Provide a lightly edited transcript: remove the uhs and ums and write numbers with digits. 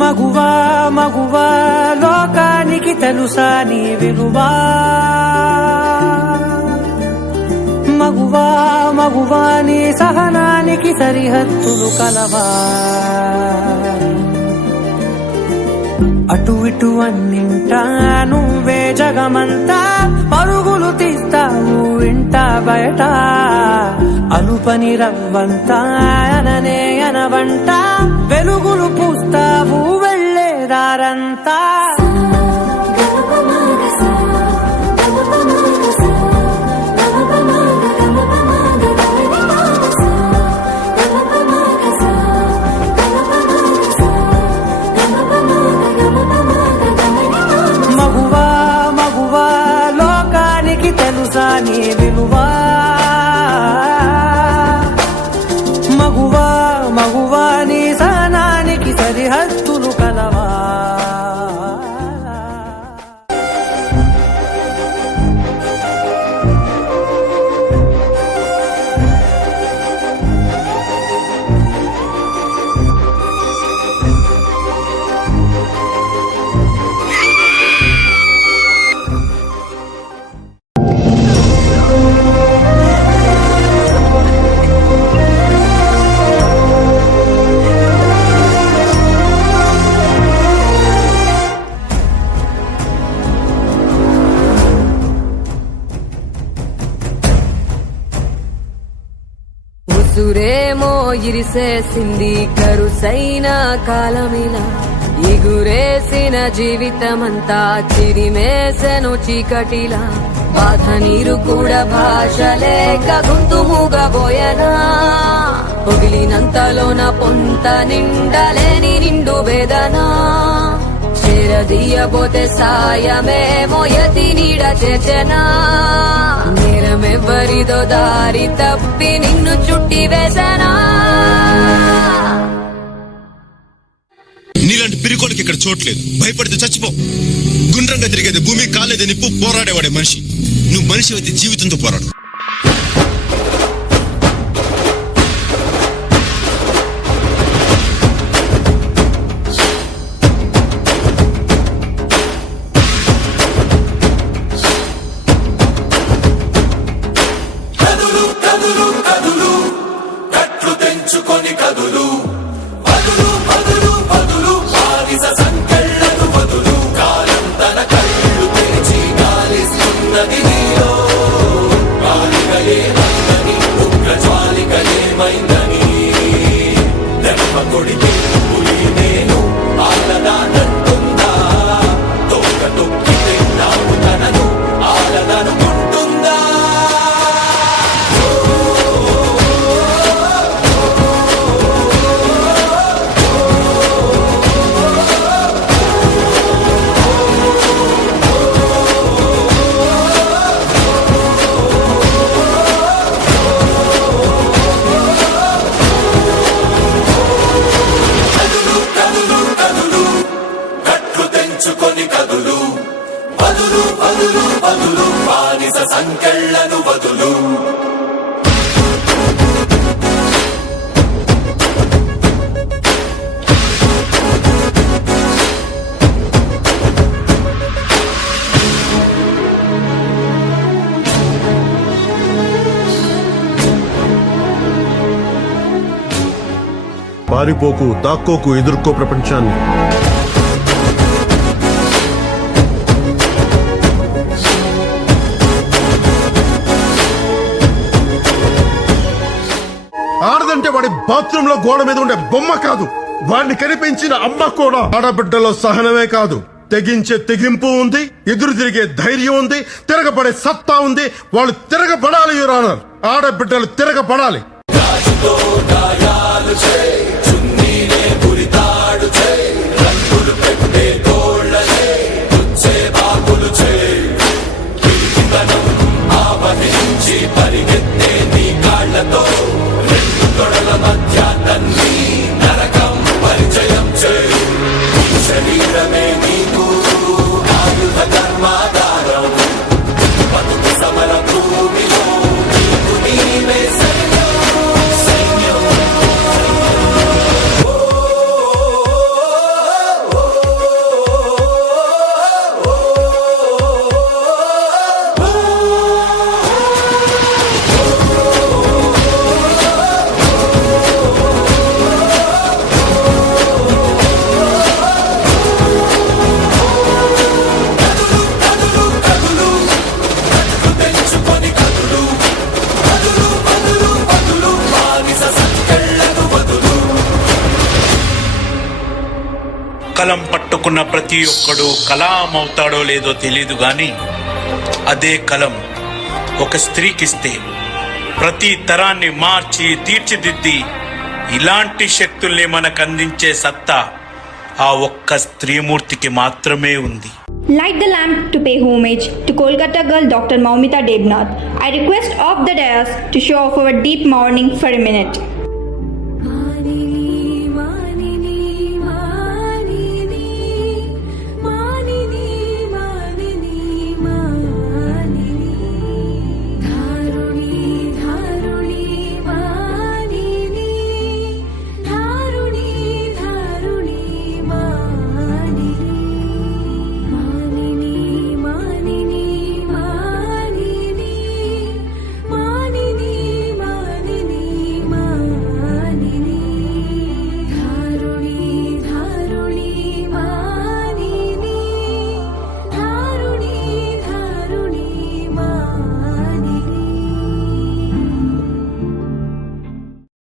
మగువా మగువా లోకానికి తెలుసా నీ విలువా మగువా మగువా నీ సహనానికి సరిహద్దులు కలవా అటు ఇటు అన్నింటా నువ్వే జగమంతా పరుగులు తీస్తావు ఇంట బయట అలుపని రవ్వంతా అననే అనవంట వెలుగులు పూస్తావు వెళ్ళేదారంతా మగువా మగువా లోకానికి తెలుసా నీ విలువా మగువా మగువా నీ సహనానికి సరిహద్దులు కలవా ఉసురేమో ఇరిసేసింది కరుసైన కాలమిలా ఎగురేసిన జీవితమంతా చిరిమేసెను చీకటిలా బాధ నీరు కూడా భాష లేక గొంతు మూగబోయనా పొగిలినంతలోన పొంత నిండలేని నిండు వేదనా చేరదీయబోతే సాయమేమో యతి నీడ చేర్చనా నేరమెవ్వరిదో దారి తప్పి నిన్ను చుట్టి వేసనా నీలాంటి పిరికోడికి ఇక్కడ చోట్లేదు భయపడితే చచ్చిపో గుండ్రంగా తిరిగేది భూమి కాలేదని నిప్పు పోరాడేవాడే మనిషి నువ్వు మనిషి అయితే జీవితంతో పోరాడు సంకెళ్ళను వదులు పారిపోకు దాక్కోకు ఎదుర్కో ప్రపంచాన్ని ఆడదంటే వాడి బాత్రూమ్ లో గోడ మీద ఉండే బొమ్మ కాదు వాడిని కనిపించిన అమ్మ కూడా ఆడబిడ్డలో సహనమే కాదు తెగించే తెగింపు ఉంది ఎదురు తిరిగే ధైర్యం ఉంది తిరగబడే సత్తా ఉంది వాళ్ళు తిరగబడాలి యువర్ ఆనర్ ఆడబిడ్డలు తిరగబడాలి పరిగెత్తే నీ కాళ్లతో రెండు తొడల మధ్య తన్ని నరకం పరిచయం చేయి శరీరమే నీకు ఆయుధ కర్మాగారం బతుకు సమర భూమిలో నీకు నీవే సైన్యం కలం పట్టుకున్న ప్రతి ఒక్కడు కలాం అవుతాడో లేదో తెలీదు గాని అదే కలం ఒక స్త్రీకిస్తే ప్రతి తరాన్ని మార్చి తీర్చిదిద్ది ఇలాంటి శక్తుల్ని మనకు అందించే సత్తా ఆ ఒక్క స్త్రీమూర్తికి మాత్రమే ఉంది. Light the lamp to pay homage to Kolkata girl Dr. Maumita Debnath. I request of the dais to show off our deep mourning for a minute.